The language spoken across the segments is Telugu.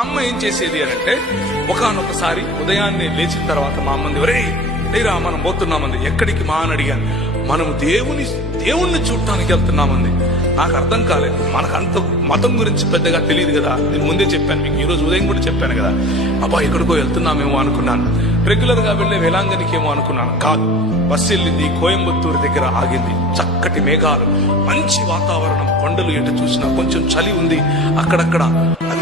అమ్మ ఏం చేసేది అని అంటే, ఒకనొకసారి ఉదయాన్నే లేచిన తర్వాత మా అమ్మంది, ఒరే లేరా మనం పోతున్నామంది. ఎక్కడికి మా అని అడిగాను. మనము దేవుణ్ణి చూడటానికి వెళ్తున్నామంది. నాకు అర్థం కాలేదు. మనకంత మతం గురించి పెద్దగా తెలియదు కదా. నేను ముందే చెప్పాను మీకు, ఈ రోజు ఉదయం కూడా చెప్పాను కదా. అబ్బా ఎక్కడికో వెళ్తున్నామేమో అనుకున్నాను. రెగ్యులర్ గా వెళ్లే వేలాంగనికి ఏమో అనుకున్నాను. కాదు, బస్సు వెళ్ళింది, కోయంబత్తూరు దగ్గర ఆగింది. చక్కటి మేఘాలు, మంచి వాతావరణం, కొండలు ఎటు చూసినా, కొంచెం చలి ఉంది. అక్కడక్కడ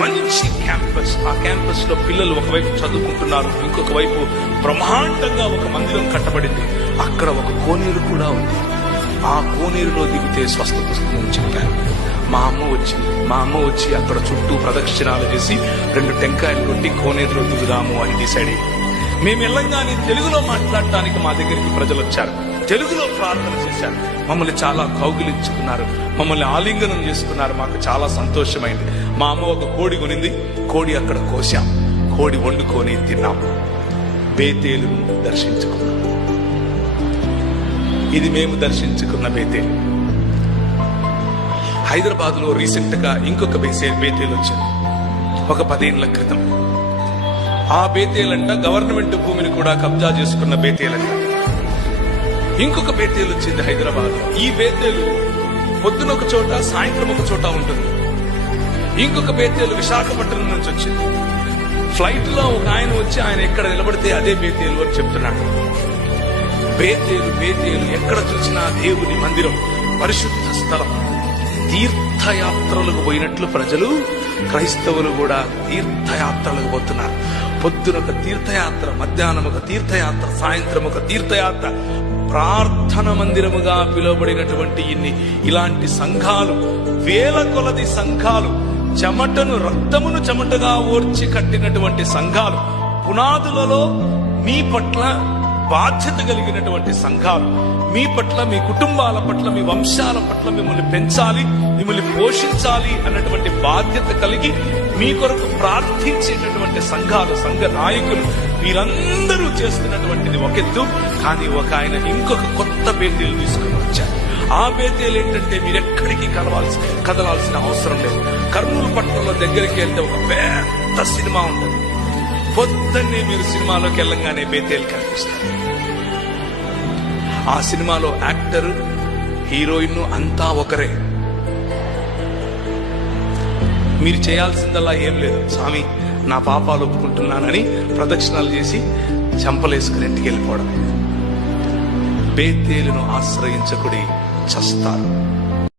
మంచి క్యాంపస్. ఆ క్యాంపస్ లో పిల్లలు ఒకవైపు చదువుకుంటున్నారు, ఇంకొక వైపు బ్రహ్మాండంగా ఒక మందిరం కట్టబడింది. అక్కడ ఒక కోనేరు కూడా ఉంది. ఆ కోనేరులో దిగితే స్వస్థత వస్తుందని చెప్పాను. మా అమ్మ వచ్చి అక్కడ చుట్టూ ప్రదక్షిణాలు చేసి 2 టెంకాయలు కొట్టి కోనేరులో దిగుదాము అని డిసైడ్ అయ్యి, మేము వెళ్ళంగానే తెలుగులో మాట్లాడటానికి మా దగ్గరికి ప్రజలు వచ్చారు. తెలుగులో ప్రార్థన చేశారు. మమ్మల్ని చాలా కౌగిలించుకున్నారు, మమ్మల్ని ఆలింగనం చేసుకున్నారు. మాకు చాలా సంతోషమైంది. మా అమ్మ ఒక కోడి కొనింది. కోడి అక్కడ కోసాం, కోడి వండుకొని తిన్నాం. బేతేలును దర్శించుకున్నాం. ఇది మేము దర్శించుకున్న బేతేలు. హైదరాబాద్ లో రీసెంట్ గా ఇంకొక బేతేలు వచ్చింది, ఒక 10 ఏళ్ల క్రితం. ఆ బేతేలంట గవర్నమెంట్ భూమిని కూడా కబ్జా చేసుకున్న బేతేలంట. ఇంకొక బేతేలు వచ్చింది హైదరాబాద్ లో. ఈ బేతేలు పొద్దున ఒక చోట, సాయంత్రం ఒక చోట ఉంటుంది. ఇంకొక బేతేలు విశాఖపట్నం నుంచి వచ్చింది. ఫ్లైట్ లో ఒక ఆయన వచ్చి, ఆయన ఎక్కడ నిలబడితే అదే బేతేలు అని చెప్తున్నాడు. బేతేలు ఎక్కడ చూసినా దేవుని మందిరం, పరిశుద్ధ స్థలం. తీర్థయాత్రలకు పోయినట్లు ప్రజలు, క్రైస్తవులు కూడా తీర్థయాత్రలకు పోతున్నారు. పొద్దున ఒక తీర్థయాత్ర, మధ్యాహ్నం ఒక తీర్థయాత్ర, సాయంత్రం ఒక తీర్థయాత్ర. ప్రార్థన మందిరముగా పిలువబడినటువంటి ఇలాంటి సంఘాలు, వేల కొలది సంఘాలు, రక్తమును చెమటగా ఓర్చి కట్టినటువంటి సంఘాలు, పునాదులలో మీ పట్ల బాధ్యత కలిగినటువంటి సంఘాలు, మీ పట్ల, మీ కుటుంబాల పట్ల, మీ వంశాల పట్ల మిమ్మల్ని పెంచాలి, మిమ్మల్ని పోషించాలి అన్నటువంటి బాధ్యత కలిగి మీ కొరకు ప్రార్థించేటటువంటి సంఘాలు, సంఘ నాయకులు, వీరందరూ చేస్తున్నటువంటిది ఒక ఎత్తు. కానీ ఒక ఆయన ఇంకొక కొత్త బేతేలు తీసుకుని వచ్చారు. ఆ బేతేలు ఏంటంటే, మీరెక్కడికి కదలాల్సిన అవసరం లేదు. కర్నూలు పట్టణంలో దగ్గరికి వెళ్తే ఒక పెద్ద సినిమా ఉంటుంది. పొద్దున్నే మీరు సినిమాలోకి వెళ్ళంగానే బేతేలు కనిపిస్తారు. ఆ సినిమాలో యాక్టర్, హీరోయిన్ అంతా ఒకరే. మీరు చేయాల్సిందల్లా ఏం లేదు, స్వామి నా పాపాలు ఒప్పుకుంటున్నానని ప్రదక్షిణాలు చేసి చంపలేసుకుని ఇంటికి వెళ్ళిపోవడం. బేతేలును ఆశ్రయించకుడి, చస్తారు.